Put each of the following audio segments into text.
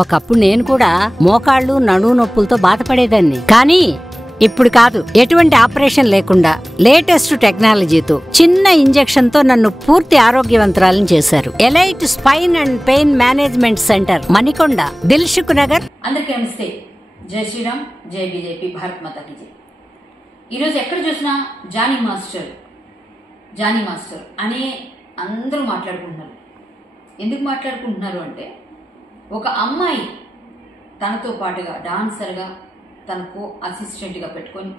ఒకప్పుడు నేను కూడా మోకాళ్ళు నడుము నొప్పులతో బాధపడేదాన్ని. కానీ ఇప్పుడు కాదు. ఎటువంటి ఆపరేషన్ లేకుండా లేటెస్ట్ టెక్నాలజీతో చిన్న ఇంజెక్షన్ తో నన్ను పూర్తి ఆరోగ్యవంతురాలను చేశారు. Elite spine and pain management centre, Manikonda, Dilsukh Nagar. అందరికీ నమస్తే. జై శ్రీరామ్, జై బీజేపీ, భారత్ మాతాకి జై. ఈరోజు ఎక్కడ చూసినా జానీ మాస్టర్ అనే అందరూ మాట్లాడుకుంటున్నారు. ఎందుకు మాట్లాడుకుంటున్నారు అంటే, ఒక అమ్మాయి తనతో పాటుగా డాన్సర్గా తనకు అసిస్టెంట్గా పెట్టుకొని,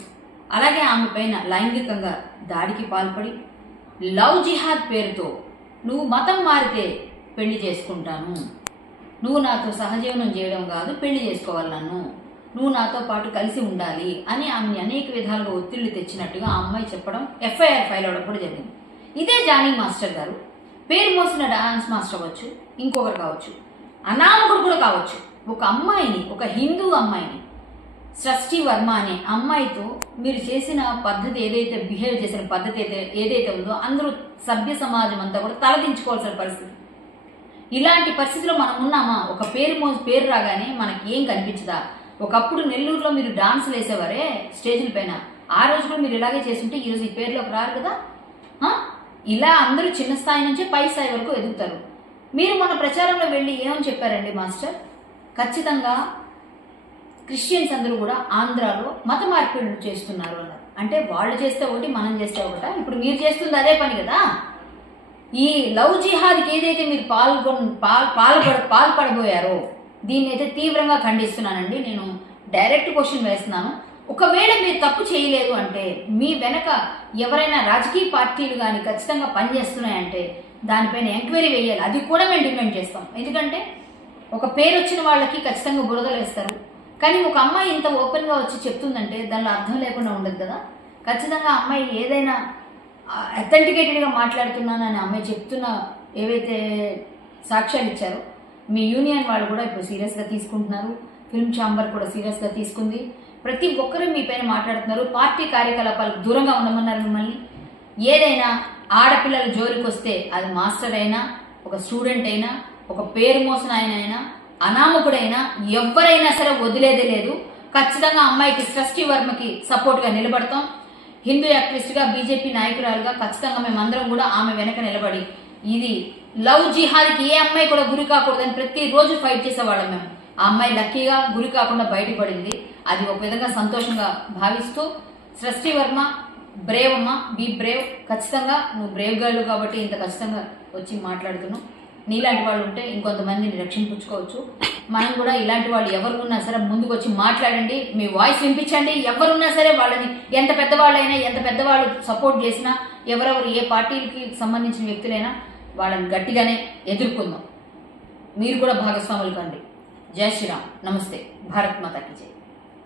అలాగే ఆమె పైన లైంగికంగా దాడికి పాల్పడి, లవ్ జిహాద్ పేరుతో నువ్వు మతం మారితే పెళ్లి చేసుకుంటాను, నువ్వు నాతో సహజీవనం చేయడం కాదు పెళ్లి చేసుకోవాలి, నువ్వు నాతో పాటు కలిసి ఉండాలి అని ఆమెని అనేక విధాలుగా ఒత్తిళ్లు తెచ్చినట్టుగా ఆ అమ్మాయి చెప్పడం, ఎఫ్ఐఆర్ ఫైల్ అవడం కూడా జరిగింది. ఇదే జానీ మాస్టర్ గారు పేరు మోసిన డాన్స్ మాస్టర్ అవ్వచ్చు, ఇంకొకరు కావచ్చు, అనామకుడు కూడా కావచ్చు. ఒక అమ్మాయిని, ఒక హిందూ అమ్మాయిని, సృష్టి వర్మ అనే అమ్మాయితో మీరు చేసిన పద్ధతి, ఏదైతే బిహేవ్ చేసిన పద్ధతి ఏదైతే ఉందో అందరూ సభ్య సమాజం అంతా కూడా తలదించుకోవాల్సిన పరిస్థితి. ఇలాంటి పరిస్థితిలో మనం ఉన్నామా? ఒక పేరు రాగానే మనకి ఏం కనిపించదా? ఒకప్పుడు నెల్లూరులో మీరు డాన్సులు వేసేవారే స్టేజ్ల పైన, ఆ రోజు కూడా మీరు ఇలాగే చేస్తుంటే ఈరోజు ఈ పేరులోకి రారు కదా. ఇలా అందరూ చిన్న స్థాయి నుంచి పై స్థాయి వరకు ఎదుగుతారు. మీరు మన ప్రచారంలో వెళ్ళి ఏమని చెప్పారండి మాస్టర్? ఖచ్చితంగా క్రిస్టియన్స్ అందరూ కూడా ఆంధ్రాలో మత మార్పిడులు చేస్తున్నారు అన్నారు. అంటే వాళ్ళు చేస్తే ఒకటి, మనం చేస్తే ఒకట? ఇప్పుడు మీరు చేస్తుంది అదే పని కదా. ఈ లవ్ జిహాద్కి ఏదైతే మీరు పాల్పడబోయారో దీన్ని అయితే తీవ్రంగా ఖండిస్తున్నానండి. నేను డైరెక్ట్ క్వశ్చన్ వేస్తున్నాను. ఒకవేళ మీరు తప్పు చేయలేదు అంటే, మీ వెనక ఎవరైనా రాజకీయ పార్టీలు కానీ ఖచ్చితంగా పనిచేస్తున్నాయంటే దానిపైన ఎంక్వైరీ వేయాలి. అది కూడా మేము డిమాండ్ చేస్తాం. ఎందుకంటే ఒక పేరు వచ్చిన వాళ్ళకి ఖచ్చితంగా బురదలు వేస్తారు. కానీ ఒక అమ్మాయి ఇంత ఓపెన్గా వచ్చి చెప్తుందంటే దానిలో అర్థం లేకుండా ఉండదు కదా. ఖచ్చితంగా అమ్మాయి ఏదైనా అథెంటికేటెడ్గా మాట్లాడుతున్నానని అమ్మాయి చెప్తున్న ఏవైతే సాక్ష్యాలు ఇచ్చారో మీ యూనియన్ వాళ్ళు కూడా ఇప్పుడు సీరియస్గా తీసుకుంటున్నారు. ఫిల్మ్ ఛాంబర్ కూడా సీరియస్గా తీసుకుంది. ప్రతి ఒక్కరూ మీ పైన మాట్లాడుతున్నారు. పార్టీ కార్యకలాపాలకు దూరంగా ఉండమన్నారు మిమ్మల్ని. ఏదైనా ఆడపిల్లల జోలికి వస్తే అది మాస్టర్ అయినా, ఒక స్టూడెంట్ అయినా, ఒక పేరు మోసిన ఆయన అయినా, అనామకుడైనా, ఎవరైనా సరే వదిలేదే లేదు. ఖచ్చితంగా అమ్మాయికి సృష్టి వర్మకి సపోర్ట్గా నిలబడతాం. హిందూ యాక్టివిస్ట్గా, బీజేపీ నాయకురాలుగా ఖచ్చితంగా మేమందరం కూడా ఆమె వెనక నిలబడి, ఇది లవ్ జిహాద్కి ఏ అమ్మాయి కూడా గురి కాకూడదని ప్రతిరోజు ఫైట్ చేసేవాళ్ళం మేము. ఆ అమ్మాయి లక్కీగా గురి కాకుండా బయటపడింది. అది ఒక విధంగా సంతోషంగా భావిస్తూ, సృష్టి వర్మ బ్రేవ్ అమ్మ, బీ బ్రేవ్. ఖచ్చితంగా నువ్వు బ్రేవ్ గర్ల్ కాబట్టి ఇంత ఖచ్చితంగా వచ్చి మాట్లాడుతున్నావు. నీలాంటి వాళ్ళు ఉంటే ఇంకొంతమందిని రక్షించుకోవచ్చు. మనం కూడా ఇలాంటి వాళ్ళు ఎవరు ఉన్నా సరే ముందుకు వచ్చి మాట్లాడండి, మీ వాయిస్ వినిపించండి. ఎవరున్నా సరే వాళ్ళని, ఎంత పెద్దవాళ్ళైనా, ఎంత పెద్దవాళ్ళు సపోర్ట్ చేసినా, ఎవరెవరు ఏ పార్టీలకి సంబంధించిన వ్యక్తులైనా వాళ్ళని గట్టిగానే ఎదుర్కొందాం. మీరు కూడా భాగస్వాములు కండి. జై శ్రీరామ్. నమస్తే. భారత్ మాతాకి జై.